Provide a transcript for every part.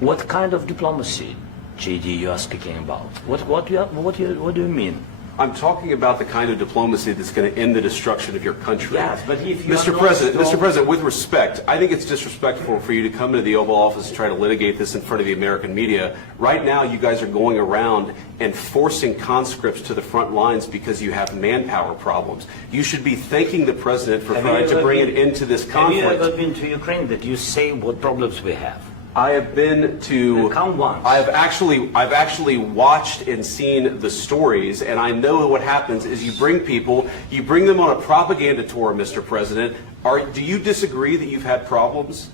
What kind of diplomacy, JD, you are speaking about? What do you mean? I'm talking about the kind of diplomacy that's going to end the destruction of your country. Yes, but if you Mr. President, with respect, I think it's disrespectful for you to come into the Oval Office and try to litigate this in front of the American media. Right now, you guys are going around and forcing conscripts to the front lines because you have manpower problems. You should be thanking the President for trying to bring an end to this conflict. Have you ever been to Ukraine that you say what problems we have? I have been to. Come once. I've actually watched and seen the stories, and I know what happens is you bring them on a propaganda tour, Mr. President. Do you disagree that you've had problems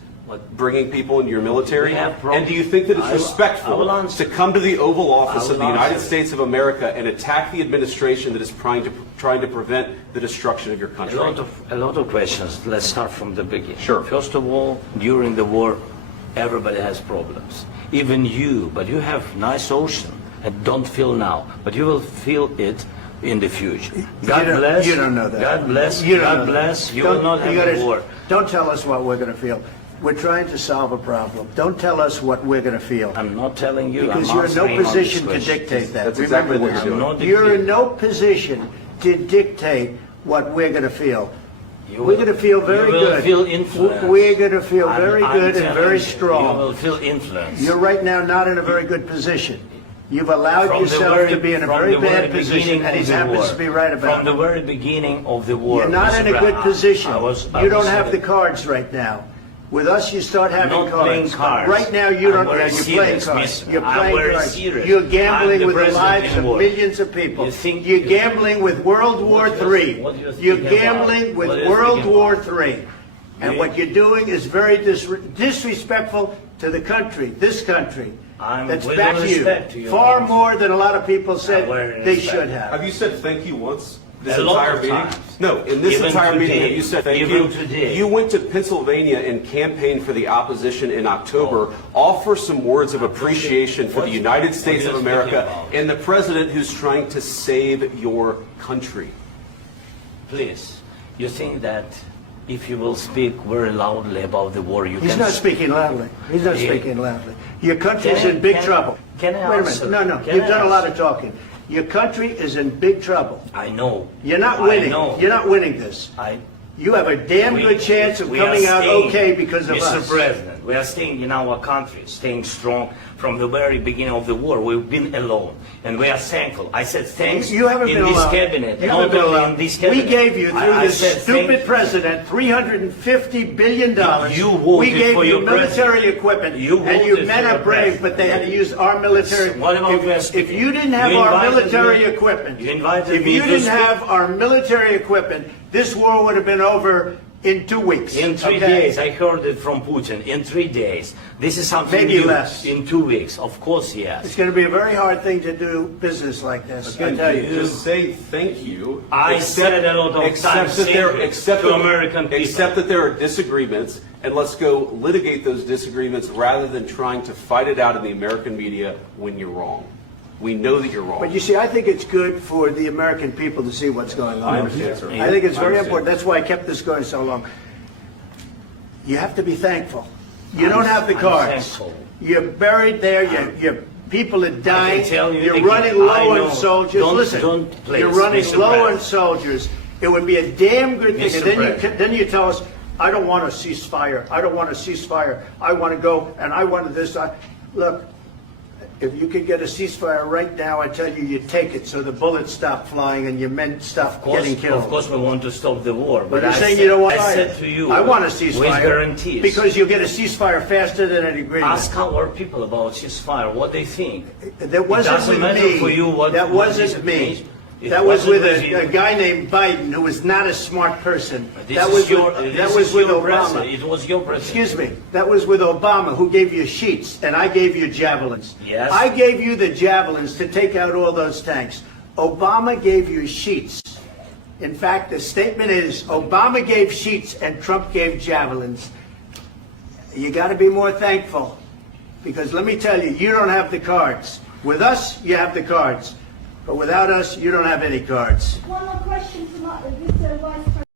bringing people into your military? And do you think that it's respectful to come to the Oval Office of the United States of America and attack the administration that is trying to prevent the destruction of your country? A lot of questions. Let's start from the beginning. Sure. First of all, during the war, everybody has problems, even you, but you have nice ocean and don't feel now, but you will feel it in the future. God bless. You don't know that. God bless. God bless. You will not have a war. Don't tell us what we're going to feel. We're trying to solve a problem. Don't tell us what we're going to feel. I'm not telling you. Because you're in no position to dictate that. That's exactly what you're doing. You're in no position to dictate what we're going to feel. We're going to feel very good. You will feel influence. We're going to feel very good and very strong. You will feel influence. You're right now not in a very good position. You've allowed yourself to be in a very bad position, and he happens to be right about it. From the very beginning of the war. You're not in a good position. You don't have the cards right now. With us, you start having cards. Right now, you don't. You're playing cards. You're playing cards. You're gambling with the lives of millions of people. You're gambling with World War III. You're gambling with World War III. And what you're doing is very disrespectful to the country, this country, that's backed you far more than a lot of people said they should have. Have you said thank you once? This entire meeting? No, in this entire meeting, have you said thank you? You went to Pennsylvania and campaigned for the opposition in October. Offer some words of appreciation for the United States of America and the President who's trying to save your country. Please, you think that if you will speak very loudly about the war, you can... He's not speaking loudly. He's not speaking loudly. Your country's in big trouble. Can I Wait a minute. No, you've done a lot of talking. Your country is in big trouble. I know. You're not winning. You're not winning this. You have a damn good chance of coming out okay because of us. Mr. President, we are staying in our country, staying strong from the very beginning of the war. We've been alone, and we are thankful. I said thanks you haven't in been this alone. cabinet. You haven't been alone. In this cabinet. We gave you, through this stupid president, $350 billion. You voted we gave for you your military equipment, and you men are brave, but they had to use our military. If you didn't have our military equipment, this war would have been over in 2 weeks. In 3 days, I heard it from Putin. In 3 days, this is something maybe new. Less. In 2 weeks, of course, yes. It's going to be a very hard thing to do business like this. I tell you. Just say thank you. I said a lot of times to American people. Except that there are disagreements, and let's go litigate those disagreements rather than trying to fight it out in the American media when you're wrong. We know that you're wrong. But you see, I think it's good for the American people to see what's going on. I understand, sir. I think it's very important. That's why I kept this going so long. You have to be thankful. You don't have the cards. You're buried there. Your people are dying. You're running low on soldiers. Listen, you're running low on soldiers. It would be a damn good thing. And then you tell us, I don't want a ceasefire. I don't want a ceasefire. I want to go, and I want this. Look. If you could get a ceasefire right now, I tell you, you'd take it so the bullets stop flying and your men stop getting killed. Of course, we want to stop the war. But you're saying you don't want I said to you, I want a ceasefire. With guarantees. Because you'll get a ceasefire faster than an agreement. Ask our people about ceasefire, what they think. That wasn't with me. That wasn't me. That was with a guy named Biden, who was not a smart person. That was with Obama. It was your president. Excuse me. That was with Obama, who gave you sheets, and I gave you javelins. Yes. I gave you the javelins to take out all those tanks. Obama gave you sheets. In fact, the statement is, Obama gave sheets and Trump gave javelins. You got to be more thankful, because let me tell you, you don't have the cards. With us, you have the cards. But without us, you don't have any cards. One more question to Mr. Vice